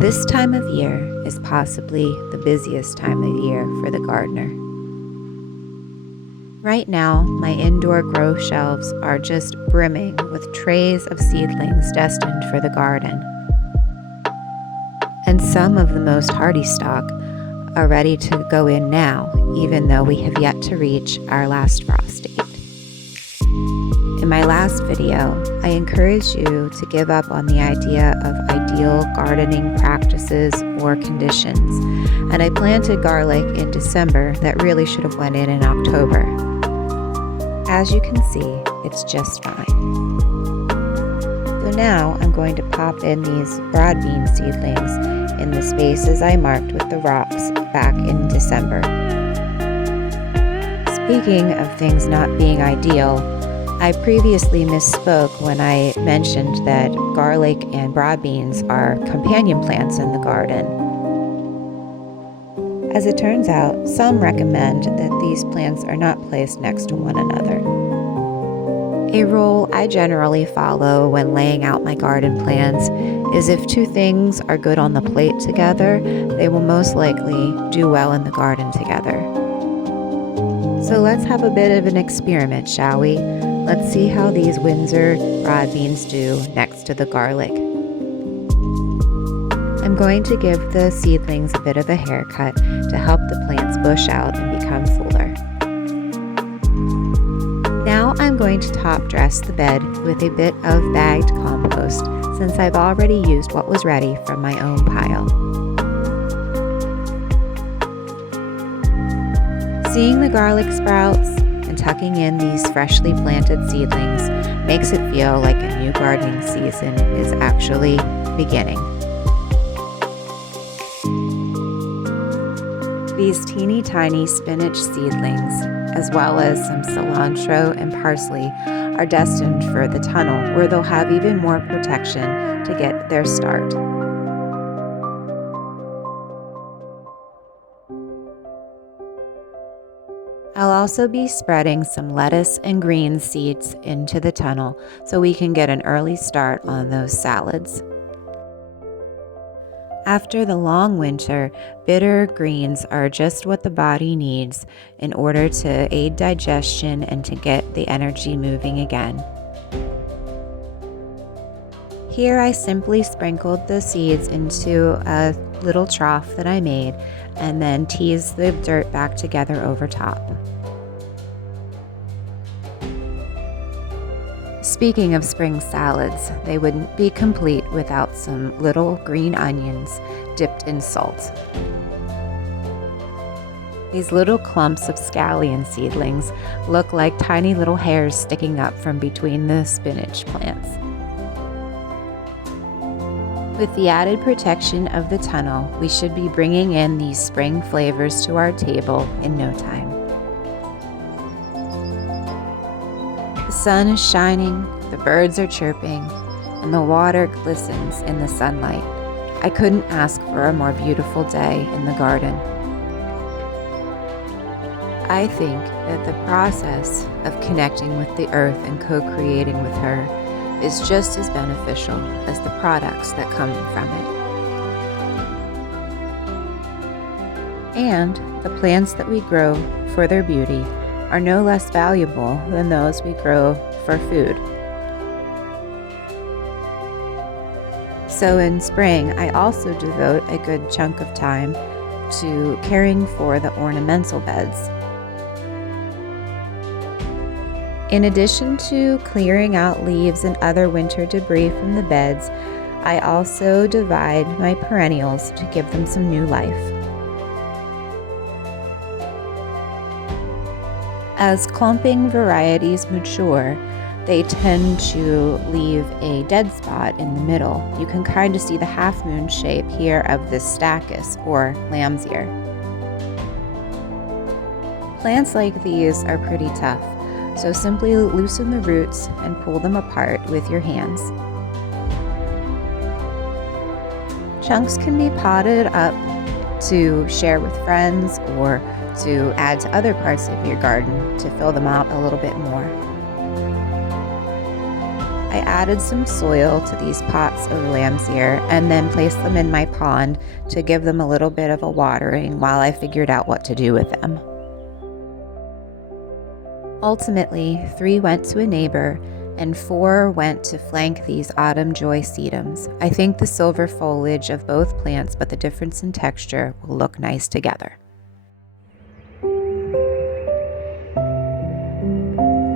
This time of year is possibly the busiest time of year for the gardener. Right now, my indoor grow shelves are just brimming with trays of seedlings destined for the garden. And some of the most hardy stock are ready to go in now, even though we have yet to reach our last frost date. In my last video, I encouraged you to give up on the idea of ideal gardening practices or conditions, and I planted garlic in December that really should have went in October. As you can see, it's just fine. So now I'm going to pop in these broad bean seedlings in the spaces I marked with the rocks back in December. Speaking of things not being ideal, I previously misspoke when I mentioned that garlic and broad beans are companion plants in the garden. As it turns out, some recommend that these plants are not placed next to one another. A rule I generally follow when laying out my garden plans is if two things are good on the plate together, they will most likely do well in the garden together. So let's have a bit of an experiment, shall we? Let's see how these Windsor broad beans do next to the garlic. I'm going to give the seedlings a bit of a haircut to help the plants bush out and become fuller. Now I'm going to top dress the bed with a bit of bagged compost, since I've already used what was ready from my own pile. Seeing the garlic sprouts and tucking in these freshly planted seedlings makes it feel like a new gardening season is actually beginning. These teeny tiny spinach seedlings, as well as some cilantro and parsley, are destined for the tunnel, where they'll have even more protection to get their start. I'll also be spreading some lettuce and greens seeds into the tunnel so we can get an early start on those salads. After the long winter, bitter greens are just what the body needs in order to aid digestion and to get the energy moving again. Here I simply sprinkled the seeds into a little trough that I made and then teased the dirt back together over top. Speaking of spring salads, they wouldn't be complete without some little green onions dipped in salt. These little clumps of scallion seedlings look like tiny little hairs sticking up from between the spinach plants. With the added protection of the tunnel, we should be bringing in these spring flavors to our table in no time. The sun is shining, the birds are chirping, and the water glistens in the sunlight. I couldn't ask for a more beautiful day in the garden. I think that the process of connecting with the earth and co-creating with her is just as beneficial as the products that come from it. And the plants that we grow for their beauty are no less valuable than those we grow for food. So in spring, I also devote a good chunk of time to caring for the ornamental beds. In addition to clearing out leaves and other winter debris from the beds, I also divide my perennials to give them some new life. As clumping varieties mature, they tend to leave a dead spot in the middle. You can kind of see the half moon shape here of this stachys or lamb's ear. Plants like these are pretty tough, so simply loosen the roots and pull them apart with your hands. Chunks can be potted up to share with friends or to add to other parts of your garden to fill them out a little bit more. I added some soil to these pots of lamb's ear and then placed them in my pond to give them a little bit of a watering while I figured out what to do with them. Ultimately, 3 went to a neighbor and 4 went to flank these autumn joy sedums. I think the silver foliage of both plants, but the difference in texture, will look nice together.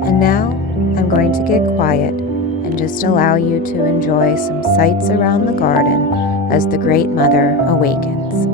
And now I'm going to get quiet and just allow you to enjoy some sights around the garden as the Great Mother awakens.